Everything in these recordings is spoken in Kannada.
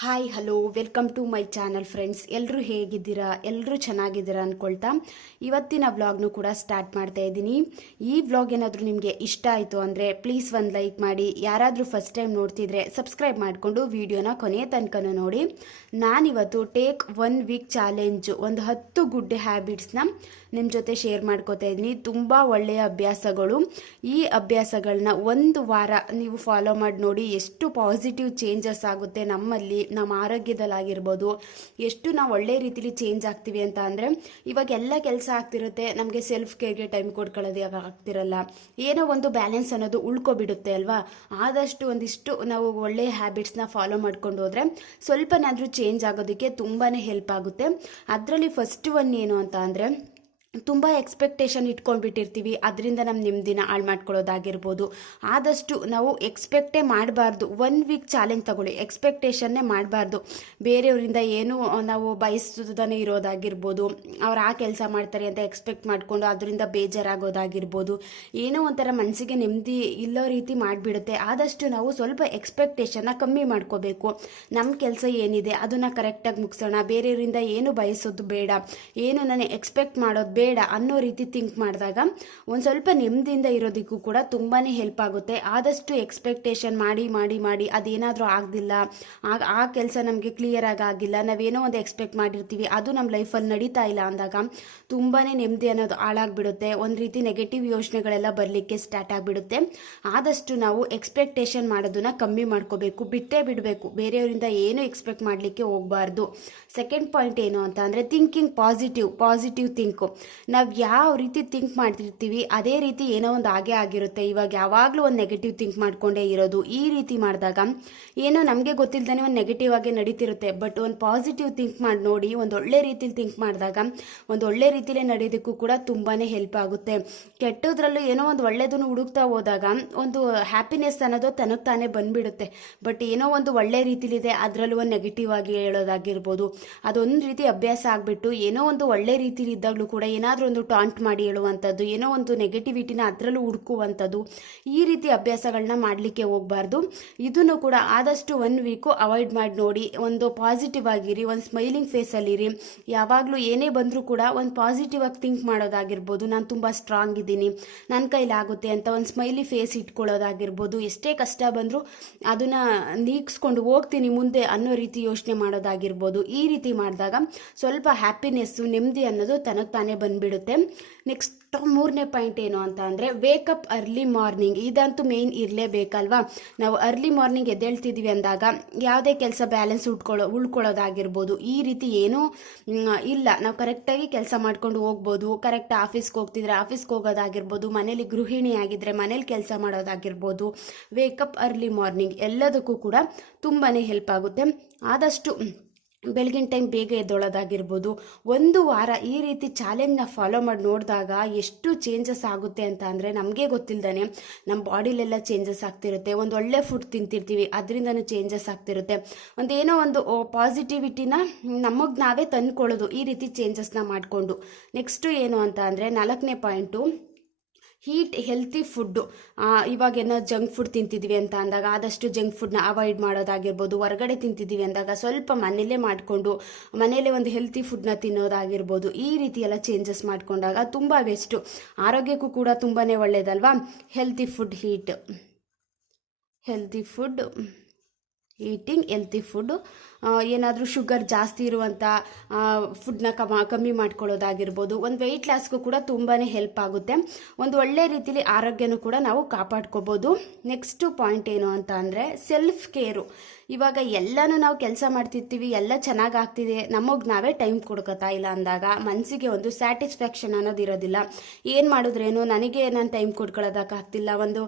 Hi hello welcome to my channel friends ಎಲ್ಲರೂ ಹೇಗಿದ್ದೀರಾ? ಎಲ್ಲರೂ ಚೆನ್ನಾಗಿದ್ದೀರಾ ಅಂದ್ಕೊಳ್ತಾ ಇವತ್ತಿನ ವ್ಲಾಗ್ನು ಕೂಡ ಸ್ಟಾರ್ಟ್ ಮಾಡ್ತಾ ಇದ್ದೀನಿ. ಈ ವ್ಲಾಗ್ ಏನಾದರೂ ನಿಮಗೆ ಇಷ್ಟ ಆಯಿತು ಅಂದರೆ ಪ್ಲೀಸ್ ಒಂದು ಲೈಕ್ ಮಾಡಿ. ಯಾರಾದರೂ ಫಸ್ಟ್ ಟೈಮ್ ನೋಡ್ತಿದ್ರೆ ಸಬ್ಸ್ಕ್ರೈಬ್ ಮಾಡಿಕೊಂಡು ವಿಡಿಯೋನ ಕೊನೆಯ ತನಕನೂ ನೋಡಿ. ನಾನಿವತ್ತು ಟೇಕ್ ಒನ್ ವೀಕ್ ಚಾಲೆಂಜು ಒಂದು ಹತ್ತು ಗುಡ್ ಹ್ಯಾಬಿಟ್ಸ್ನ ನಿಮ್ಮ ಜೊತೆ ಶೇರ್ ಮಾಡ್ಕೋತಾ ಇದ್ದೀನಿ. ತುಂಬ ಒಳ್ಳೆಯ ಅಭ್ಯಾಸಗಳು. ಈ ಅಭ್ಯಾಸಗಳನ್ನ ಒಂದು ವಾರ ನೀವು ಫಾಲೋ ಮಾಡಿ ನೋಡಿ ಎಷ್ಟು ಪಾಸಿಟಿವ್ ಚೇಂಜಸ್ ಆಗುತ್ತೆ ನಮ್ಮಲ್ಲಿ ನಮ್ಮ ಆರೋಗ್ಯದಲ್ಲಾಗಿರ್ಬೋದು. ಎಷ್ಟು ನಾವು ಒಳ್ಳೆ ರೀತಿಲಿ ಚೇಂಜ್ ಆಗ್ತೀವಿ ಅಂತ ಅಂದರೆ, ಇವಾಗ ಎಲ್ಲ ಕೆಲಸ ಆಗ್ತಿರುತ್ತೆ. ನಮಗೆ ಸೆಲ್ಫ್ ಕೇರ್ಗೆ ಟೈಮ್ ಕೊಡ್ಕೊಳ್ಳೋದೇ ಆಗ್ತಿರಲ್ಲ. ಏನೋ ಒಂದು ಬ್ಯಾಲೆನ್ಸ್ ಅನ್ನೋದು ಉಳ್ಕೊಬಿಡುತ್ತೆ ಅಲ್ವಾ? ಆದಷ್ಟು ಒಂದಿಷ್ಟು ನಾವು ಒಳ್ಳೆಯ ಹ್ಯಾಬಿಟ್ಸ್ನ ಫಾಲೋ ಮಾಡ್ಕೊಂಡು ಹೋದರೆ ಸ್ವಲ್ಪನಾದರೂ ಚೇಂಜ್ ಆಗೋದಕ್ಕೆ ತುಂಬಾ ಹೆಲ್ಪ್ ಆಗುತ್ತೆ. ಅದರಲ್ಲಿ ಫಸ್ಟ್ ಒನ್ ಏನು ಅಂತ ಅಂದರೆ ತುಂಬ ಎಕ್ಸ್ಪೆಕ್ಟೇಷನ್ ಇಟ್ಕೊಂಡ್ಬಿಟ್ಟಿರ್ತೀವಿ. ಅದರಿಂದ ನಮ್ಮ ನೆಮ್ಮದಿನ ಹಾಳು ಮಾಡ್ಕೊಳ್ಳೋದಾಗಿರ್ಬೋದು. ಆದಷ್ಟು ನಾವು ಎಕ್ಸ್ಪೆಕ್ಟೇ ಮಾಡಬಾರ್ದು. ಒನ್ ವೀಕ್ ಚಾಲೆಂಜ್ ತಗೊಳ್ಳಿ. ಎಕ್ಸ್ಪೆಕ್ಟೇಷನ್ನೇ ಮಾಡಬಾರ್ದು. ಬೇರೆಯವರಿಂದ ಏನು ನಾವು ಬಯಸದೇ ಇರೋದಾಗಿರ್ಬೋದು. ಅವ್ರು ಆ ಕೆಲಸ ಮಾಡ್ತಾರೆ ಅಂತ ಎಕ್ಸ್ಪೆಕ್ಟ್ ಮಾಡಿಕೊಂಡು ಅದರಿಂದ ಬೇಜಾರಾಗೋದಾಗಿರ್ಬೋದು. ಏನೋ ಒಂಥರ ಮನಸ್ಸಿಗೆ ನೆಮ್ಮದಿ ಇಲ್ಲೋ ರೀತಿ ಮಾಡಿಬಿಡುತ್ತೆ. ಆದಷ್ಟು ನಾವು ಸ್ವಲ್ಪ ಎಕ್ಸ್ಪೆಕ್ಟೇಷನ್ನ ಕಮ್ಮಿ ಮಾಡ್ಕೋಬೇಕು. ನಮ್ಮ ಕೆಲಸ ಏನಿದೆ, ಅದನ್ನು ಕರೆಕ್ಟಾಗಿ ಮುಗಿಸೋಣ. ಬೇರೆಯವರಿಂದ ಏನು ಬಯಸೋದು ಬೇಡ. ಏನು ನಾನು ಎಕ್ಸ್ಪೆಕ್ಟ್ ಮಾಡೋದು ಬೇಡ. ಅನ್ನೋ ರೀತಿ ಥಿಂಕ್ ಮಾಡಿದಾಗ ಒಂದು ಸ್ವಲ್ಪ ನೆಮ್ಮದಿಯಿಂದ ಇರೋದಕ್ಕೂ ಕೂಡ ತುಂಬಾ ಹೆಲ್ಪ್ ಆಗುತ್ತೆ. ಆದಷ್ಟು ಎಕ್ಸ್ಪೆಕ್ಟೇಷನ್ ಮಾಡಿ ಮಾಡಿ ಮಾಡಿ ಅದೇನಾದರೂ ಆಗದಿಲ್ಲ. ಆಗ ಆ ಕೆಲಸ ನಮಗೆ ಕ್ಲಿಯರ್ ಆಗಿ ಆಗಿಲ್ಲ. ನಾವೇನೋ ಒಂದು ಎಕ್ಸ್ಪೆಕ್ಟ್ ಮಾಡಿರ್ತೀವಿ. ಅದು ನಮ್ಮ ಲೈಫಲ್ಲಿ ನಡೀತಾ ಇಲ್ಲ ಅಂದಾಗ ತುಂಬಾ ನೆಮ್ಮದಿ ಅನ್ನೋದು ಹಾಳಾಗ್ಬಿಡುತ್ತೆ. ಒಂದು ರೀತಿ ನೆಗೆಟಿವ್ ಯೋಚನೆಗಳೆಲ್ಲ ಬರಲಿಕ್ಕೆ ಸ್ಟಾರ್ಟ್ ಆಗಿಬಿಡುತ್ತೆ. ಆದಷ್ಟು ನಾವು ಎಕ್ಸ್ಪೆಕ್ಟೇಷನ್ ಮಾಡೋದನ್ನ ಕಮ್ಮಿ ಮಾಡ್ಕೋಬೇಕು. ಬಿಟ್ಟೇ ಬಿಡಬೇಕು. ಬೇರೆಯವರಿಂದ ಏನು ಎಕ್ಸ್ಪೆಕ್ಟ್ ಮಾಡಲಿಕ್ಕೆ ಹೋಗಬಾರ್ದು. ಸೆಕೆಂಡ್ ಪಾಯಿಂಟ್ ಏನು ಅಂತ ಅಂದರೆ ಥಿಂಕಿಂಗ್ ಪಾಸಿಟಿವ್ ಪಾಸಿಟಿವ್ ಥಿಂಕು ನಾವು ಯಾವ ರೀತಿ ಥಿಂಕ್ ಮಾಡ್ತಿರ್ತೀವಿ, ಅದೇ ರೀತಿ ಏನೋ ಒಂದು ಆಗೇ ಆಗಿರುತ್ತೆ. ಇವಾಗ ಯಾವಾಗಲೂ ಒಂದು ನೆಗೆಟಿವ್ ಥಿಂಕ್ ಮಾಡಿಕೊಂಡೇ ಇರೋದು ಈ ರೀತಿ ಮಾಡಿದಾಗ ಏನೋ ನಮಗೆ ಗೊತ್ತಿಲ್ಲದೇ ಒಂದು ನೆಗೆಟಿವ್ ಆಗಿ ನಡೀತಿರುತ್ತೆ. ಬಟ್ ಒಂದು ಪಾಸಿಟಿವ್ ಥಿಂಕ್ ಮಾಡಿ ನೋಡಿ, ಒಂದು ಒಳ್ಳೆ ರೀತಿಲಿ ಥಿಂಕ್ ಮಾಡಿದಾಗ ಒಂದು ಒಳ್ಳೆ ರೀತಿಲೇ ನಡೆಯೋದಕ್ಕೂ ಕೂಡ ತುಂಬಾ ಹೆಲ್ಪ್ ಆಗುತ್ತೆ. ಕೆಟ್ಟದ್ರಲ್ಲೂ ಏನೋ ಒಂದು ಒಳ್ಳೆಯದನ್ನು ಹುಡುಕ್ತಾ ಹೋದಾಗ ಒಂದು ಹ್ಯಾಪಿನೆಸ್ ಅನ್ನೋದು ತನಗೆ ತಾನೇ ಬಂದ್ಬಿಡುತ್ತೆ. ಬಟ್ ಏನೋ ಒಂದು ಒಳ್ಳೆ ರೀತಿಲಿದೆ, ಅದರಲ್ಲೂ ಒಂದು ನೆಗೆಟಿವ್ ಆಗಿ ಹೇಳೋದಾಗಿರ್ಬೋದು. ಅದೊಂದು ರೀತಿ ಅಭ್ಯಾಸ ಆಗಿಬಿಟ್ಟು ಏನೋ ಒಂದು ಒಳ್ಳೆ ರೀತಿಲಿ ಇದ್ದಾಗಲೂ ಕೂಡ ಏನಾದರೂ ಒಂದು ಟಾಂಟ್ ಮಾಡಿ ಹೇಳುವಂಥದ್ದು, ಏನೋ ಒಂದು ನೆಗೆಟಿವಿಟಿನ ಅದರಲ್ಲೂ ಹುಡುಕುವಂಥದ್ದು, ಈ ರೀತಿ ಅಭ್ಯಾಸಗಳನ್ನ ಮಾಡಲಿಕ್ಕೆ ಹೋಗಬಾರ್ದು. ಇದನ್ನು ಕೂಡ ಆದಷ್ಟು ಒನ್ ವೀಕು ಅವಾಯ್ಡ್ ಮಾಡಿ ನೋಡಿ, ಒಂದು ಪಾಸಿಟಿವ್ ಆಗಿರಿ, ಒಂದು ಸ್ಮೈಲಿಂಗ್ ಫೇಸಲ್ಲಿರಿ ಯಾವಾಗಲೂ ಏನೇ ಬಂದರೂ ಕೂಡ ಒಂದು ಪಾಸಿಟಿವ್ ಆಗಿ ಥಿಂಕ್ ಮಾಡೋದಾಗಿರ್ಬೋದು. ನಾನು ತುಂಬ ಸ್ಟ್ರಾಂಗ್ ಇದ್ದೀನಿ ನನ್ನ ಕೈಲಾಗುತ್ತೆ ಅಂತ ಒಂದು ಸ್ಮೈಲಿ ಫೇಸ್ ಇಟ್ಕೊಳ್ಳೋದಾಗಿರ್ಬೋದು. ಎಷ್ಟೇ ಕಷ್ಟ ಬಂದರೂ ಅದನ್ನು ನೀಗಿಸ್ಕೊಂಡು ಹೋಗ್ತೀನಿ ಮುಂದೆ ಅನ್ನೋ ರೀತಿ ಯೋಚನೆ ಮಾಡೋದಾಗಿರ್ಬೋದು. ಈ ರೀತಿ ಮಾಡಿದಾಗ ಸ್ವಲ್ಪ ಹ್ಯಾಪಿನೆಸ್ಸು ನೆಮ್ಮದಿ ಅನ್ನೋದು ತನಗೆ ತಾನೇ ಬಂದುಬಿಡುತ್ತೆ. ನೆಕ್ಸ್ಟ್ ಮೂರನೇ ಪಾಯಿಂಟ್ ಏನು ಅಂತ ಅಂದರೆ ವೇಕಪ್ ಅರ್ಲಿ ಮಾರ್ನಿಂಗ್ ಇದಂತೂ ಮೇಯ್ನ್ ಇರಲೇಬೇಕಲ್ವಾ? ನಾವು ಅರ್ಲಿ ಮಾರ್ನಿಂಗ್ ಎದ್ದೇಳ್ತಿದ್ದೀವಿ ಅಂದಾಗ ಯಾವುದೇ ಕೆಲಸ ಬ್ಯಾಲೆನ್ಸ್ ಉಟ್ಕೊಳ್ಳೋ, ಉಳ್ಕೊಳ್ಳೋದಾಗಿರ್ಬೋದು. ಈ ರೀತಿ ಏನೂ ಇಲ್ಲ. ನಾವು ಕರೆಕ್ಟಾಗಿ ಕೆಲಸ ಮಾಡ್ಕೊಂಡು ಹೋಗ್ಬೋದು. ಕರೆಕ್ಟ್ ಆಫೀಸ್ಗೆ ಹೋಗ್ತಿದ್ರೆ ಆಫೀಸ್ಗೆ ಹೋಗೋದಾಗಿರ್ಬೋದು. ಮನೇಲಿ ಗೃಹಿಣಿ ಆಗಿದ್ದರೆ ಮನೇಲಿ ಕೆಲಸ ಮಾಡೋದಾಗಿರ್ಬೋದು. ವೇಕಪ್ ಅರ್ಲಿ ಮಾರ್ನಿಂಗ್ ಎಲ್ಲದಕ್ಕೂ ಕೂಡ ತುಂಬಾ ಹೆಲ್ಪ್ ಆಗುತ್ತೆ. ಆದಷ್ಟು ಬೆಳಗಿನ ಟೈಮ್ ಬೇಗ ಎದ್ದೊಳೋದಾಗಿರ್ಬೋದು. ಒಂದು ವಾರ ಈ ರೀತಿ ಚಾಲೆಂಜ್ನ ಫಾಲೋ ಮಾಡಿ ನೋಡಿದಾಗ ಎಷ್ಟು ಚೇಂಜಸ್ ಆಗುತ್ತೆ ಅಂತ ಅಂದರೆ ನಮಗೆ ಗೊತ್ತಿಲ್ಲದೇ ನಮ್ಮ ಬಾಡಿಲೆಲ್ಲ ಚೇಂಜಸ್ ಆಗ್ತಿರುತ್ತೆ. ಒಂದು ಒಳ್ಳೆ ಫುಡ್ ತಿಂತಿರ್ತೀವಿ, ಅದರಿಂದನೂ ಚೇಂಜಸ್ ಆಗ್ತಿರುತ್ತೆ. ಒಂದು ಏನೋ ಒಂದು ಪಾಸಿಟಿವಿಟಿನ ನಮಗೆ ನಾವೇ ತಂದ್ಕೊಳ್ಳೋದು ಈ ರೀತಿ ಚೇಂಜಸ್ನ ಮಾಡಿಕೊಂಡು. ನೆಕ್ಸ್ಟು ಏನು ಅಂತ ಅಂದರೆ ನಾಲ್ಕನೇ ಪಾಯಿಂಟು ಹೀಟ್ ಹೆಲ್ತಿ ಫುಡ್ಡು. ಇವಾಗೇನೋ ಜಂಕ್ ಫುಡ್ ತಿಂತಿದ್ವಿ ಅಂತ ಅಂದಾಗ ಆದಷ್ಟು ಜಂಕ್ ಫುಡ್ನ ಅವಾಯ್ಡ್ ಮಾಡೋದಾಗಿರ್ಬೋದು, ಹೊರಗಡೆ ತಿಂತಿದ್ದೀವಿ ಅಂದಾಗ ಸ್ವಲ್ಪ ಮನೇಲೇ ಮಾಡಿಕೊಂಡು, ಮನೇಲೇ ಒಂದು ಹೆಲ್ತಿ ಫುಡ್ನ ತಿನ್ನೋದಾಗಿರ್ಬೋದು, ಈ ರೀತಿ ಎಲ್ಲ ಚೇಂಜಸ್ ಮಾಡಿಕೊಂಡಾಗ ತುಂಬ ಬೆಸ್ಟು ಆರೋಗ್ಯಕ್ಕೂ ಕೂಡ ತುಂಬಾ ಒಳ್ಳೆಯದಲ್ವಾ healthy food eat healthy food eating healthy food ಏನಾದರೂ ಶುಗರ್ ಜಾಸ್ತಿ ಇರುವಂಥ ಫುಡ್ನ ಕಮ, ಕಮ್ಮಿ ಮಾಡ್ಕೊಳ್ಳೋದಾಗಿರ್ಬೋದು. ಒಂದು ವೆಯ್ಟ್ ಲಾಸ್ಗೂ ಕೂಡ ತುಂಬಾ ಹೆಲ್ಪ್ ಆಗುತ್ತೆ. ಒಂದು ಒಳ್ಳೆ ರೀತಿಲಿ ಆರೋಗ್ಯನೂ ಕೂಡ ನಾವು ಕಾಪಾಡ್ಕೋಬೋದು. ನೆಕ್ಸ್ಟು ಪಾಯಿಂಟ್ ಏನು ಅಂತ ಅಂದರೆ ಸೆಲ್ಫ್ ಕೇರು ಇವಾಗ ಎಲ್ಲನೂ ನಾವು ಕೆಲಸ ಮಾಡ್ತಿರ್ತೀವಿ, ಎಲ್ಲ ಚೆನ್ನಾಗಿ ಆಗ್ತಿದೆ, ನಮಗೆ ನಾವೇ ಟೈಮ್ ಕೊಡ್ಕೋತಾ ಇಲ್ಲ ಅಂದಾಗ ಮನಸ್ಸಿಗೆ ಒಂದು ಸ್ಯಾಟಿಸ್ಫ್ಯಾಕ್ಷನ್ ಅನ್ನೋದು ಇರೋದಿಲ್ಲ. ಏನು ಮಾಡಿದ್ರೇನು, ನನಗೆ ನಾನು ಟೈಮ್ ಕೊಡ್ಕೊಳ್ಳೋದಕ್ಕಾಗ್ತಿಲ್ಲ ಒಂದು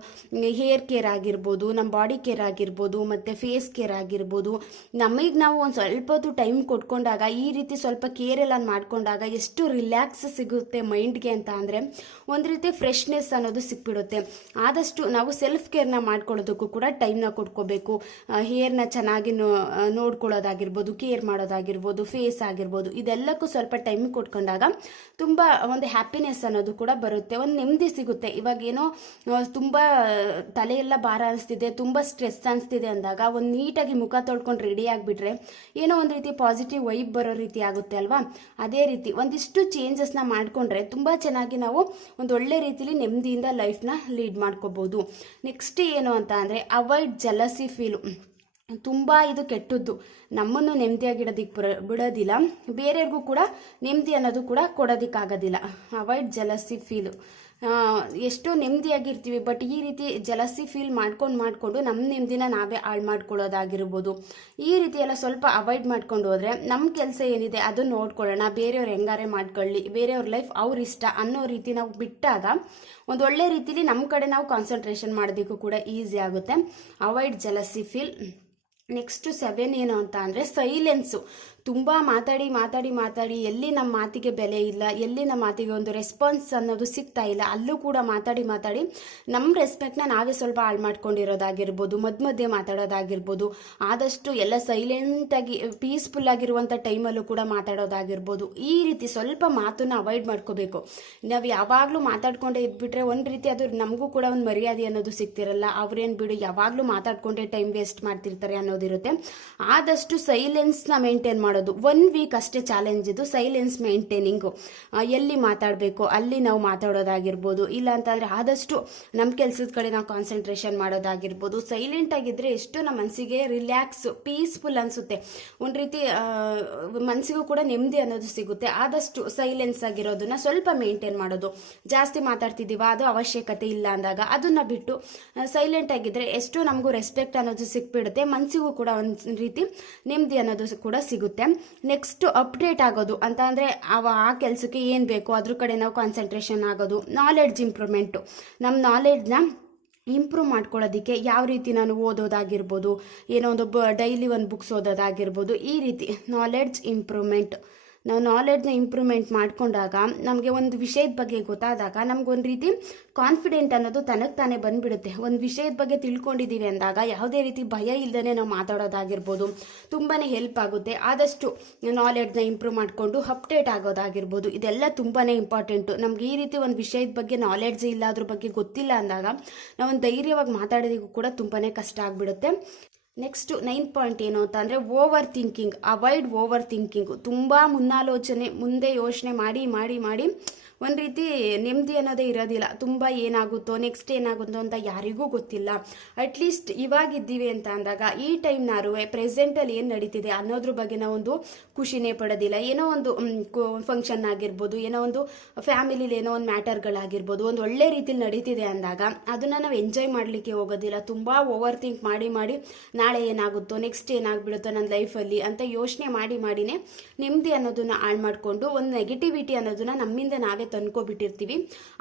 ಹೇರ್ ಕೇರ್ ಆಗಿರ್ಬೋದು ನಮ್ಮ ಬಾಡಿ ಕೇರ್ ಆಗಿರ್ಬೋದು, ಮತ್ತು ಫೇಸ್ ಕೇರ್ ಆಗಿರ್ಬೋದು, ನಮಗೆ ನಾವು ಒಂದು ಸ್ವಲ್ಪ ಹೊತ್ತು ಟೈಮ್ ಕೊಟ್ಕೊಂಡಾಗ, ಈ ರೀತಿ ಸ್ವಲ್ಪ ಕೇರ್ ಎಲ್ಲ ಮಾಡ್ಕೊಂಡಾಗ ಎಷ್ಟು ರಿಲ್ಯಾಕ್ಸ್ ಸಿಗುತ್ತೆ ಮೈಂಡ್ಗೆ ಅಂತ ಅಂದರೆ, ಒಂದು ರೀತಿ ಫ್ರೆಶ್ನೆಸ್ ಅನ್ನೋದು ಸಿಕ್ಬಿಡುತ್ತೆ. ಆದಷ್ಟು ನಾವು ಸೆಲ್ಫ್ ಕೇರ್ನ ಮಾಡ್ಕೊಳ್ಳೋದಕ್ಕೂ ಕೂಡ ಟೈಮ್ನ ಕೊಟ್ಕೋಬೇಕು. ಹೇರ್ನ ಚೆನ್ನಾಗಿ ನೋಡ್ಕೊಳ್ಳೋದಾಗಿರ್ಬೋದು ಕೇರ್ ಮಾಡೋದಾಗಿರ್ಬೋದು ಫೇಸ್ ಆಗಿರ್ಬೋದು, ಇದೆಲ್ಲಕ್ಕೂ ಸ್ವಲ್ಪ ಟೈಮ್ ಕೊಟ್ಕೊಂಡಾಗ ತುಂಬ ಒಂದು ಹ್ಯಾಪಿನೆಸ್ ಅನ್ನೋದು ಕೂಡ ಬರುತ್ತೆ. ಒಂದು ನೆಮ್ಮದಿ ಸಿಗುತ್ತೆ. ಇವಾಗ ಏನೋ ತುಂಬ ತಲೆಯೆಲ್ಲ ಭಾರ ಅನಿಸ್ತಿದೆ, ತುಂಬ ಸ್ಟ್ರೆಸ್ ಅನಿಸ್ತಿದೆ ಅಂದಾಗ ಒಂದು ನೀಟಾಗಿ ಮುಖ ತೊಳ್ಕೊಂಡು ರೆಡಿ ಆಗಿಬಿಟ್ರೆ ಏನೋ ಒಂದು ರೀತಿ ಪಾಸಿಟಿವ್ ವೈಬ್ ಬರೋ ರೀತಿ ಆಗುತ್ತೆ ಅಲ್ವಾ? ಅದೇ ರೀತಿ ಒಂದಿಷ್ಟು ಚೇಂಜಸ್ನ ಮಾಡಿಕೊಂಡ್ರೆ ತುಂಬ ಚೆನ್ನಾಗಿ ನಾವು ಒಂದು ಒಳ್ಳೆ ರೀತಿಲಿ ನೆಮ್ಮದಿಯಿಂದ ಲೈಫ್ನ ಲೀಡ್ ಮಾಡ್ಕೋಬೋದು. ನೆಕ್ಸ್ಟ್ ಏನು ಅಂತ ಅಂದರೆ ಅವಾಯ್ಡ್ ಜಲಸಿ ಫೀಲು ತುಂಬ ಇದು ಕೆಟ್ಟದ್ದು. ನಮ್ಮನ್ನು ನೆಮ್ಮದಿಯಾಗಿಡೋದಕ್ಕೆ ಬರ ಬಿಡೋದಿಲ್ಲ. ಬೇರೆಯವ್ರಿಗೂ ಕೂಡ ನೆಮ್ಮದಿ ಅನ್ನೋದು ಕೂಡ ಕೊಡೋದಕ್ಕಾಗೋದಿಲ್ಲ. ಅವಾಯ್ಡ್ ಜಲಸಿ ಫೀಲು ಎಷ್ಟೋ ನೆಮ್ಮದಿಯಾಗಿರ್ತೀವಿ ಬಟ್ ಈ ರೀತಿ ಜಲಸಿ ಫೀಲ್ ಮಾಡ್ಕೊಂಡು ಮಾಡಿಕೊಂಡು ನಮ್ಮ ನೆಮ್ಮದಿನ ನಾವೇ ಹಾಳು ಮಾಡ್ಕೊಳ್ಳೋದಾಗಿರ್ಬೋದು. ಈ ರೀತಿ ಎಲ್ಲ ಸ್ವಲ್ಪ ಅವಾಯ್ಡ್ ಮಾಡ್ಕೊಂಡು ಹೋದರೆ ನಮ್ಮ ಕೆಲಸ ಏನಿದೆ ಅದನ್ನು ನೋಡ್ಕೊಳ್ಳೋಣ. ಬೇರೆಯವ್ರು ಹೆಂಗಾರೆ ಮಾಡ್ಕೊಳ್ಳಿ, ಬೇರೆಯವ್ರ ಲೈಫ್ ಅವ್ರ ಇಷ್ಟ ಅನ್ನೋ ರೀತಿ ನಾವು ಬಿಟ್ಟಾಗ ಒಂದು ಒಳ್ಳೆ ರೀತಿಲಿ ನಮ್ಮ ಕಡೆ ನಾವು ಕಾನ್ಸಂಟ್ರೇಷನ್ ಮಾಡೋದಕ್ಕೂ ಕೂಡ ಈಸಿ ಆಗುತ್ತೆ. Avoid jealousy feel next seven ಏನು ಅಂತ ಅಂದರೆ ಸೈಲೆನ್ಸು ತುಂಬ ಮಾತಾಡಿ ಮಾತಾಡಿ ಮಾತಾಡಿ ಎಲ್ಲಿ ನಮ್ಮ ಮಾತಿಗೆ ಬೆಲೆ ಇಲ್ಲ, ಎಲ್ಲಿ ನಮ್ಮ ಮಾತಿಗೆ ಒಂದು ರೆಸ್ಪಾನ್ಸ್ ಅನ್ನೋದು ಸಿಗ್ತಾ ಇಲ್ಲ, ಅಲ್ಲೂ ಕೂಡ ಮಾತಾಡಿ ಮಾತಾಡಿ ನಮ್ಮ ರೆಸ್ಪೆಕ್ಟ್ನ ನಾವೇ ಸ್ವಲ್ಪ ಹಾಳು ಮಾಡ್ಕೊಂಡಿರೋದಾಗಿರ್ಬೋದು ಮಧ್ಯ ಮಧ್ಯೆ ಮಾತಾಡೋದಾಗಿರ್ಬೋದು, ಆದಷ್ಟು ಎಲ್ಲ ಸೈಲೆಂಟಾಗಿ ಪೀಸ್ಫುಲ್ ಆಗಿರುವಂಥ ಟೈಮಲ್ಲೂ ಕೂಡ ಮಾತಾಡೋದಾಗಿರ್ಬೋದು, ಈ ರೀತಿ ಸ್ವಲ್ಪ ಮಾತನ್ನು ಅವಾಯ್ಡ್ ಮಾಡ್ಕೋಬೇಕು. ನಾವು ಯಾವಾಗಲೂ ಮಾತಾಡ್ಕೊಂಡೇ ಇದ್ಬಿಟ್ರೆ ಒಂದು ರೀತಿ ಅದು ನಮಗೂ ಕೂಡ ಒಂದು ಮರ್ಯಾದೆ ಅನ್ನೋದು ಸಿಗ್ತಿರಲ್ಲ, ಅವ್ರೇನು ಬಿಡು ಯಾವಾಗಲೂ ಮಾತಾಡ್ಕೊಂಡೇ ಟೈಮ್ ವೇಸ್ಟ್ ಮಾಡ್ತಿರ್ತಾರೆ ಅನ್ನೋದಿರುತ್ತೆ. ಆದಷ್ಟು ಸೈಲೆನ್ಸ್ನ ಮೇಂಟೈನ್ ಮಾಡೋದು. ಒನ್ ವೀಕ್ ಅಷ್ಟೇ ಚಾಲೆಂಜ್ ಇದು ಸೈಲೆನ್ಸ್ ಮೇಂಟೈನಿಂಗು ಎಲ್ಲಿ ಮಾತಾಡಬೇಕು, ಅಲ್ಲಿ ನಾವು ಮಾತಾಡೋದಾಗಿರ್ಬೋದು, ಇಲ್ಲ ಅಂತಂದರೆ ಆದಷ್ಟು ನಮ್ಮ ಕೆಲಸದ ಕಡೆ ನಾವು ಕಾನ್ಸಂಟ್ರೇಷನ್ ಮಾಡೋದಾಗಿರ್ಬೋದು. ಸೈಲೆಂಟ್ ಆಗಿದ್ದರೆ ಎಷ್ಟು ನಮ್ಮ ಮನಸ್ಸಿಗೆ ರಿಲ್ಯಾಕ್ಸ್ ಪೀಸ್ಫುಲ್ ಅನಿಸುತ್ತೆ. ಒಂದು ರೀತಿ ಮನಸ್ಸಿಗೂ ಕೂಡ ನೆಮ್ಮದಿ ಅನ್ನೋದು ಸಿಗುತ್ತೆ. ಆದಷ್ಟು ಸೈಲೆನ್ಸ್ ಆಗಿರೋದನ್ನ ಸ್ವಲ್ಪ ಮೇಂಟೈನ್ ಮಾಡೋದು. ಜಾಸ್ತಿ ಮಾತಾಡ್ತಿದ್ದೀವ, ಅದು ಅವಶ್ಯಕತೆ ಇಲ್ಲ ಅಂದಾಗ ಅದನ್ನು ಬಿಟ್ಟು ಸೈಲೆಂಟ್ ಆಗಿದ್ದರೆ ಎಷ್ಟು ನಮಗೂ ರೆಸ್ಪೆಕ್ಟ್ ಅನ್ನೋದು ಸಿಕ್ಬಿಡುತ್ತೆ. ಮನಸ್ಸಿಗೂ ಕೂಡ ಒಂದು ರೀತಿ ನೆಮ್ಮದಿ ಅನ್ನೋದು ಕೂಡ ಸಿಗುತ್ತೆ. ನೆಕ್ಸ್ಟ್ ಅಪ್ಡೇಟ್ ಆಗೋದು ಅಂತ ಅಂದರೆ ಅವ ಆ ಕೆಲಸಕ್ಕೆ ಏನು ಬೇಕು ಅದ್ರ ಕಡೆ ನಾವು ಕಾನ್ಸಂಟ್ರೇಷನ್ ಆಗೋದು ನಾಲೆಡ್ಜ್ ಇಂಪ್ರೂವ್ಮೆಂಟು ನಮ್ಮ ನಾಲೆಡ್ಜ್ನ ಇಂಪ್ರೂವ್ ಮಾಡ್ಕೊಳ್ಳೋದಕ್ಕೆ ಯಾವ ರೀತಿ ನಾನು ಓದೋದಾಗಿರ್ಬೋದು, ಏನೋ ಒಂದು ಬ ಡೈಲಿ ಒಂದು ಬುಕ್ಸ್ ಓದೋದಾಗಿರ್ಬೋದು, ಈ ರೀತಿ ನಾಲೆಡ್ಜ್ ಇಂಪ್ರೂವ್ಮೆಂಟ್ ನಾವು ನಾಲೆಡ್ಜ್ನ ಇಂಪ್ರೂವ್ಮೆಂಟ್ ಮಾಡಿಕೊಂಡಾಗ ನಮಗೆ ಒಂದು ವಿಷಯದ ಬಗ್ಗೆ ಗೊತ್ತಾದಾಗ ನಮ್ಗೊಂದು ರೀತಿ ಕಾನ್ಫಿಡೆಂಟ್ ಅನ್ನೋದು ತನಗೆ ತಾನೇ ಬಂದ್ಬಿಡುತ್ತೆ. ಒಂದು ವಿಷಯದ ಬಗ್ಗೆ ತಿಳ್ಕೊಂಡಿದ್ದೀವಿ ಅಂದಾಗ ಯಾವುದೇ ರೀತಿ ಭಯ ಇಲ್ಲದೇ ನಾವು ಮಾತಾಡೋದಾಗಿರ್ಬೋದು ತುಂಬಾ ಹೆಲ್ಪ್ ಆಗುತ್ತೆ. ಆದಷ್ಟು ನಾಲೆಡ್ಜ್ನ ಇಂಪ್ರೂವ್ ಮಾಡಿಕೊಂಡು ಅಪ್ಡೇಟ್ ಆಗೋದಾಗಿರ್ಬೋದು, ಇದೆಲ್ಲ ತುಂಬಾ ಇಂಪಾರ್ಟೆಂಟು ನಮ್ಗೆ ಈ ರೀತಿ ಒಂದು ವಿಷಯದ ಬಗ್ಗೆ ನಾಲೆಡ್ಜ್ ಇಲ್ಲ ಅದ್ರ ಬಗ್ಗೆ ಗೊತ್ತಿಲ್ಲ ಅಂದಾಗ ನಾವೊಂದು ಧೈರ್ಯವಾಗಿ ಮಾತಾಡೋದಿಗೂ ಕೂಡ ತುಂಬಾ ಕಷ್ಟ ಆಗಿಬಿಡುತ್ತೆ. ನೆಕ್ಸ್ಟ್ ನೈನ್ ಪಾಯಿಂಟ್ ಏನು ಅಂತ ಅಂದರೆ over thinking avoid overthinking ತುಂಬ ಮುನ್ನಾಲೋಚನೆ, ಮುಂದೆ ಯೋಚನೆ ಮಾಡಿ ಮಾಡಿ ಮಾಡಿ. ಒಂದು ರೀತಿ ನೆಮ್ಮದಿ ಅನ್ನೋದೇ ಇರೋದಿಲ್ಲ. ತುಂಬ ಏನಾಗುತ್ತೋ ನೆಕ್ಸ್ಟ್ ಏನಾಗುತ್ತೋ ಅಂತ ಯಾರಿಗೂ ಗೊತ್ತಿಲ್ಲ. ಅಟ್ಲೀಸ್ಟ್ ಇವಾಗಿದ್ದೀವಿ ಅಂತ ಅಂದಾಗ ಈ ಟೈಮ್ನಾರು ಪ್ರೆಸೆಂಟಲ್ಲಿ ಏನು ನಡೀತಿದೆ ಅನ್ನೋದ್ರ ಬಗ್ಗೆ ನಾವೊಂದು ಖುಷಿನೇ ಪಡೋದಿಲ್ಲ. ಏನೋ ಒಂದು ಫಂಕ್ಷನ್ ಆಗಿರ್ಬೋದು, ಏನೋ ಒಂದು ಫ್ಯಾಮಿಲಿಲಿ ಏನೋ ಒಂದು ಮ್ಯಾಟರ್ಗಳಾಗಿರ್ಬೋದು ಒಂದು ಒಳ್ಳೆ ರೀತಿಲಿ ನಡೀತಿದೆ ಅಂದಾಗ ಅದನ್ನು ನಾವು ಎಂಜಾಯ್ ಮಾಡಲಿಕ್ಕೆ ಹೋಗೋದಿಲ್ಲ. ತುಂಬ ಓವರ್ ಥಿಂಕ್ ಮಾಡಿ ಮಾಡಿ ನಾಳೆ ಏನಾಗುತ್ತೋ ನೆಕ್ಸ್ಟ್ ಏನಾಗ್ಬಿಡುತ್ತೋ ನನ್ನ ಲೈಫಲ್ಲಿ ಅಂತ ಯೋಚನೆ ಮಾಡಿ ಮಾಡಿನೇ ನೆಮ್ಮದಿ ಅನ್ನೋದನ್ನು ಹಾಳು ಮಾಡಿಕೊಂಡು, ಒಂದು ನೆಗೆಟಿವಿಟಿ ಅನ್ನೋದನ್ನು ನಮ್ಮಿಂದ ನಾವೇ ತಂದ್ಕೊಬಿಟ್ಟಿರ್ತೀವಿ.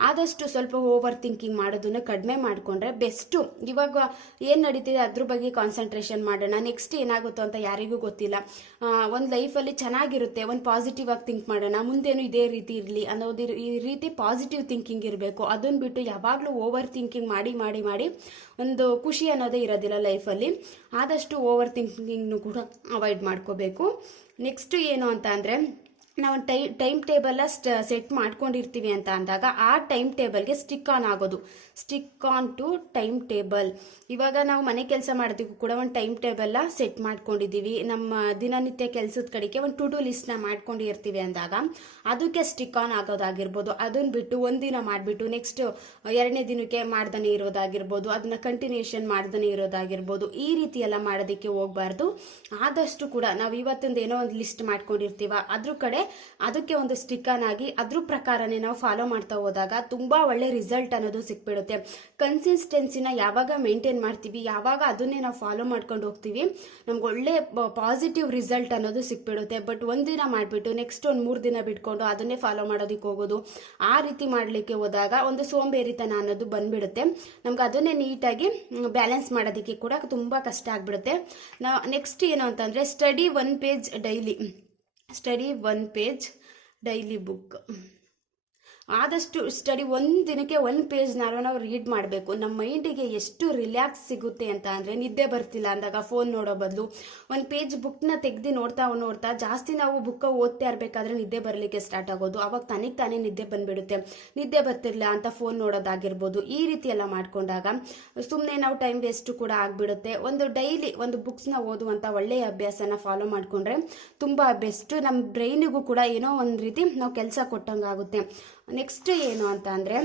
ಆದಷ್ಟು ಸ್ವಲ್ಪ ಓವರ್ ಥಿಂಕಿಂಗ್ ಮಾಡೋದನ್ನ ಕಡಿಮೆ ಮಾಡಿಕೊಂಡ್ರೆ ಬೆಸ್ಟು ಇವಾಗ ಏನು ನಡೀತಿದೆ ಅದ್ರ ಬಗ್ಗೆ ಕಾನ್ಸಂಟ್ರೇಷನ್ ಮಾಡೋಣ ನೆಕ್ಸ್ಟ್ ಏನಾಗುತ್ತೋ ಅಂತ ಯಾರಿಗೂ ಗೊತ್ತಿಲ್ಲ. ಒಂದು ಲೈಫಲ್ಲಿ ಚೆನ್ನಾಗಿರುತ್ತೆ, ಒಂದು ಪಾಸಿಟಿವ್ ಆಗಿ ಥಿಂಕ್ ಮಾಡೋಣ, ಮುಂದೇನು ಇದೇ ರೀತಿ ಇರಲಿ ಅನ್ನೋದು ಈ ರೀತಿ ಪಾಸಿಟಿವ್ ಥಿಂಕಿಂಗ್ ಇರಬೇಕು. ಅದನ್ನ ಬಿಟ್ಟು ಯಾವಾಗಲೂ ಓವರ್ ಥಿಂಕಿಂಗ್ ಮಾಡಿ ಮಾಡಿ ಮಾಡಿ ಒಂದು ಖುಷಿ ಅನ್ನೋದೇ ಇರೋದಿಲ್ಲ ಲೈಫಲ್ಲಿ ಆದಷ್ಟು ಓವರ್ ಥಿಂಕಿಂಗ್ನು ಕೂಡ ಅವಾಯ್ಡ್ ಮಾಡ್ಕೋಬೇಕು. ನೆಕ್ಸ್ಟ್ ಏನು ಅಂತ ಅಂದರೆ ನಾವು ಟೈ, ಟೈಮ್ ಟೇಬಲ್ ಸ್ಟ್ ಮಾಡ್ಕೊಂಡಿರ್ತೀವಿ ಅಂತ ಅಂದಾಗ ಆ ಟೈಮ್ ಟೇಬಲ್ಗೆ ಸ್ಟಿಕ್ ಆನ್ ಆಗೋದು. Stick on to timetable. ಇವಾಗ ನಾವು ಮನೆ ಕೆಲಸ ಮಾಡೋದಕ್ಕೂ ಕೂಡ ಒಂದು ಟೈಮ್ ಟೇಬಲ್ನ ಸೆಟ್ ಮಾಡ್ಕೊಂಡಿದ್ದೀವಿ. ನಮ್ಮ ದಿನನಿತ್ಯ ಕೆಲಸದ ಕಡೆಗೆ ಒಂದು ಟು ಡೂ ಲಿಸ್ಟ್ನ ಮಾಡ್ಕೊಂಡಿರ್ತೀವಿ ಅಂದಾಗ ಅದಕ್ಕೆ ಸ್ಟಿಕ್ ಆನ್ ಆಗೋದಾಗಿರ್ಬೋದು. ಅದನ್ನ ಬಿಟ್ಟು ಒಂದಿನ ಮಾಡಿಬಿಟ್ಟು ನೆಕ್ಸ್ಟ್ ಎರಡನೇ ದಿನಕ್ಕೆ ಮಾಡ್ದೇ ಇರೋದಾಗಿರ್ಬೋದು. ಅದನ್ನ ಕಂಟಿನ್ಯೂಷನ್ ಮಾಡ್ದೇ ಇರೋದಾಗಿರ್ಬೋದು. ಈ ರೀತಿ ಎಲ್ಲ ಮಾಡೋದಕ್ಕೆ ಹೋಗಬಾರ್ದು. ಆದಷ್ಟು ಕೂಡ ನಾವು ಇವತ್ತೊಂದು ಏನೋ ಒಂದು ಲಿಸ್ಟ್ ಮಾಡ್ಕೊಂಡಿರ್ತೀವ. ಅದ್ರ ಕಡೆ ಅದಕ್ಕೆ ಒಂದು ಸ್ಟಿಕ್ ಆನ್ ಆಗಿ ಅದ್ರ ಪ್ರಕಾರನೇ ನಾವು ಫಾಲೋ ಮಾಡ್ತಾ ಹೋದಾಗ ತುಂಬಾ ಒಳ್ಳೆ ರಿಸಲ್ಟ್ ಅನ್ನೋದು ಸಿಕ್ಬಿಡುತ್ತೆ. ಕನ್ಸಿಸ್ಟೆನ್ಸಿನ ಯಾವಾಗ ಮೇಂಟೈನ್ ಮಾಡ್ತೀವಿ, ಯಾವಾಗ ಅದನ್ನೇ ನಾವು ಫಾಲೋ ಮಾಡ್ಕೊಂಡು ಹೋಗ್ತೀವಿ, ನಮ್ಗೆ ಒಳ್ಳೆ ಪಾಸಿಟಿವ್ ರಿಸಲ್ಟ್ ಅನ್ನೋದು ಸಿಕ್ಬಿಡುತ್ತೆ. ಬಟ್ ಒಂದಿನ ಮಾಡಿಬಿಟ್ಟು ನೆಕ್ಸ್ಟ್ ಒಂದು ಮೂರು ದಿನ ಬಿಟ್ಕೊಂಡು ಅದನ್ನೇ ಫಾಲೋ ಮಾಡೋದಕ್ಕೆ ಹೋಗೋದು, ಆ ರೀತಿ ಮಾಡಲಿಕ್ಕೆ ಹೋದಾಗ ಒಂದು ಸೋಂಬೇರಿತನ ಅನ್ನೋದು ಬಂದ್ಬಿಡುತ್ತೆ. ನಮ್ಗೆ ಅದನ್ನೇ ನೀಟಾಗಿ ಬ್ಯಾಲೆನ್ಸ್ ಮಾಡೋದಕ್ಕೆ ಕೂಡ ತುಂಬ ಕಷ್ಟ ಆಗ್ಬಿಡುತ್ತೆ. ನಾ ನೆಕ್ಸ್ಟ್ ಏನು ಅಂತಂದರೆ study one page daily study one page daily book ಆದಷ್ಟು ಸ್ಟಡಿ ಒಂದು ದಿನಕ್ಕೆ ಒಂದು ಪೇಜ್ನಾರು ನಾವು ರೀಡ್ ಮಾಡಬೇಕು. ನಮ್ಮ ಮೈಂಡಿಗೆ ಎಷ್ಟು ರಿಲ್ಯಾಕ್ಸ್ ಸಿಗುತ್ತೆ ಅಂತ ಅಂದರೆ ನಿದ್ದೆ ಬರ್ತಿಲ್ಲ ಅಂದಾಗ ಫೋನ್ ನೋಡೋ ಬದಲು. ಒಂದು ಪೇಜ್ ಬುಕ್ನ ತೆಗ್ದು ನೋಡ್ತಾ ನೋಡ್ತಾ ಜಾಸ್ತಿ ನಾವು ಬುಕ್ಕ ಓದ್ತಾ ಇರಬೇಕಾದ್ರೆ ನಿದ್ದೆ ಬರಲಿಕ್ಕೆ ಸ್ಟಾರ್ಟ್ ಆಗೋದು. ಅವಾಗ ತನಿಗೆ ತಾನೇ ನಿದ್ದೆ ಬಂದ್ಬಿಡುತ್ತೆ. ನಿದ್ದೆ ಬರ್ತಿರ್ಲಿಲ್ಲ ಅಂತ ಫೋನ್ ನೋಡೋದಾಗಿರ್ಬೋದು. ಈ ರೀತಿ ಎಲ್ಲ ಮಾಡಿಕೊಂಡಾಗ ಸುಮ್ಮನೆ ನಾವು ಟೈಮ್ ವೇಸ್ಟು ಕೂಡ ಆಗಿಬಿಡುತ್ತೆ. ಒಂದು ಡೈಲಿ ಒಂದು ಬುಕ್ಸ್ನ ಓದುವಂಥ ಒಳ್ಳೆಯ ಅಭ್ಯಾಸನ ಫಾಲೋ ಮಾಡಿಕೊಂಡ್ರೆ ತುಂಬ ಬೆಸ್ಟು ನಮ್ಮ ಬ್ರೈನಿಗೂ ಕೂಡ ಏನೋ ಒಂದು ರೀತಿ ನಾವು ಕೆಲಸ ಕೊಟ್ಟಂಗಾಗುತ್ತೆ. ನೆಕ್ಸ್ಟ್ ಏನು ಅಂತ ಅಂದರೆ,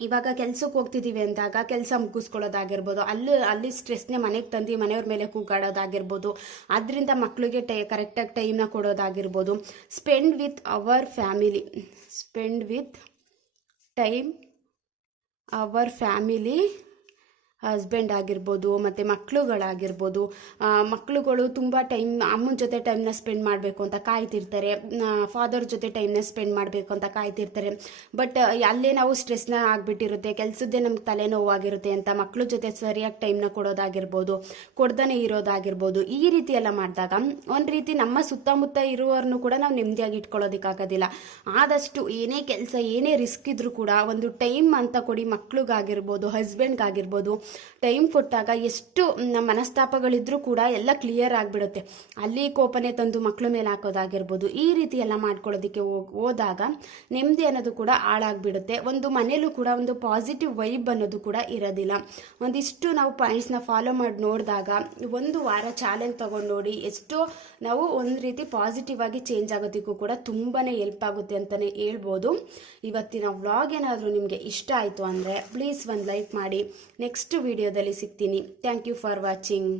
ಇವಾಗ ಕೆಲ್ಸಕ್ಕೆ ಹೋಗ್ತಿದ್ದೀವಿ ಅಂದಾಗ ಕೆಲಸ ಮುಗಿಸ್ಕೊಳ್ಳೋದಾಗಿರ್ಬೋದು, ಅಲ್ಲಿ ಅಲ್ಲಿ ಸ್ಟ್ರೆಸ್ನೇ ಮನೆಗೆ ತಂದು ಮನೆಯವ್ರ ಮೇಲೆ ಕೂಗಾಡೋದಾಗಿರ್ಬೋದು ಅದರಿಂದ ಮಕ್ಕಳಿಗೆ ಟೈ ಕರೆಕ್ಟಾಗಿ ಟೈಮ್ನ ಕೊಡೋದಾಗಿರ್ಬೋದು spend with our family spend with time our family husband ಆಗಿರ್ಬೋದು, ಮತ್ತು ಮಕ್ಕಳುಗಳಾಗಿರ್ಬೋದು ಮಕ್ಕಳುಗಳು ತುಂಬ ಟೈಮ್ ಅಮ್ಮನ ಜೊತೆ ಟೈಮ್ನ ಸ್ಪೆಂಡ್ ಮಾಡಬೇಕು ಅಂತ ಕಾಯ್ತಿರ್ತಾರೆ. ಫಾದರ್ ಜೊತೆ ಟೈಮ್ನ ಸ್ಪೆಂಡ್ ಮಾಡಬೇಕು ಅಂತ ಕಾಯ್ತಿರ್ತಾರೆ. ಬಟ್ ಅಲ್ಲೇ ನಾವು ಸ್ಟ್ರೆಸ್ನ ಆಗಿಬಿಟ್ಟಿರುತ್ತೆ. ಕೆಲಸದ್ದೇ ನಮ್ಗೆ ತಲೆನೋವಾಗಿರುತ್ತೆ ಅಂತ ಮಕ್ಕಳ ಜೊತೆ ಸರಿಯಾಗಿ ಟೈಮ್ನ ಕೊಡೋದಾಗಿರ್ಬೋದು ಕೊಡ್ದೇ ಇರೋದಾಗಿರ್ಬೋದು, ಈ ರೀತಿ ಎಲ್ಲ ಮಾಡಿದಾಗ ಒಂದು ರೀತಿ ನಮ್ಮ ಸುತ್ತಮುತ್ತ ಇರುವವ್ರನ್ನು ಕೂಡ ನಾವು ನೆಮ್ಮದಿಯಾಗಿ ಇಟ್ಕೊಳ್ಳೋದಕ್ಕಾಗೋದಿಲ್ಲ. ಆದಷ್ಟು ಏನೇ ಕೆಲಸ, ಏನೇ ರಿಸ್ಕ್ ಇದ್ರೂ ಕೂಡ ಒಂದು ಟೈಮ್ ಅಂತ ಕೊಡಿ ಮಕ್ಳಿಗಾಗಿರ್ಬೋದು ಹಸ್ಬೆಂಡ್ಗಾಗಿರ್ಬೋದು ಟೈಮ್ ಕೊಟ್ಟಾಗ ಎಷ್ಟು ನಮ್ಮ ಮನಸ್ತಾಪಗಳಿದ್ರೂ ಕೂಡ ಎಲ್ಲ ಕ್ಲಿಯರ್ ಆಗಿಬಿಡುತ್ತೆ. ಅಲ್ಲಿ ಕೋಪನೆ ತಂದು ಮಕ್ಕಳ ಮೇಲೆ ಹಾಕೋದಾಗಿರ್ಬೋದು, ಈ ರೀತಿ ಎಲ್ಲ ಮಾಡ್ಕೊಳ್ಳೋದಕ್ಕೆ ಹೋದಾಗ ನೆಮ್ಮದಿ ಅನ್ನೋದು ಕೂಡ ಹಾಳಾಗ್ಬಿಡುತ್ತೆ. ಒಂದು ಮನೇಲೂ ಕೂಡ ಒಂದು ಪಾಸಿಟಿವ್ ವೈಬ್ ಅನ್ನೋದು ಕೂಡ ಇರೋದಿಲ್ಲ. ಒಂದಿಷ್ಟು ನಾವು ಪಾಯಿಂಟ್ಸ್ನ ಫಾಲೋ ಮಾಡಿ ನೋಡಿದಾಗ, ಒಂದು ವಾರ ಚಾಲೆಂಜ್ ತೊಗೊಂಡು ನೋಡಿ ಎಷ್ಟೋ ನಾವು ಒಂದು ರೀತಿ ಪಾಸಿಟಿವ್ ಆಗಿ ಚೇಂಜ್ ಆಗೋದಕ್ಕೂ ಕೂಡ ತುಂಬಾ ಹೆಲ್ಪ್ ಆಗುತ್ತೆ ಅಂತಲೇ ಹೇಳ್ಬೋದು. ಇವತ್ತಿನ ವ್ಲಾಗ್ ಏನಾದರೂ ನಿಮಗೆ ಇಷ್ಟ ಆಯಿತು ಅಂದರೆ ಪ್ಲೀಸ್ ಒಂದು ಲೈಕ್ ಮಾಡಿ. ನೆಕ್ಸ್ಟ್ ವಿಡಿಯೋದಲ್ಲಿ ಸಿಗ್ತೀನಿ. Thank you for watching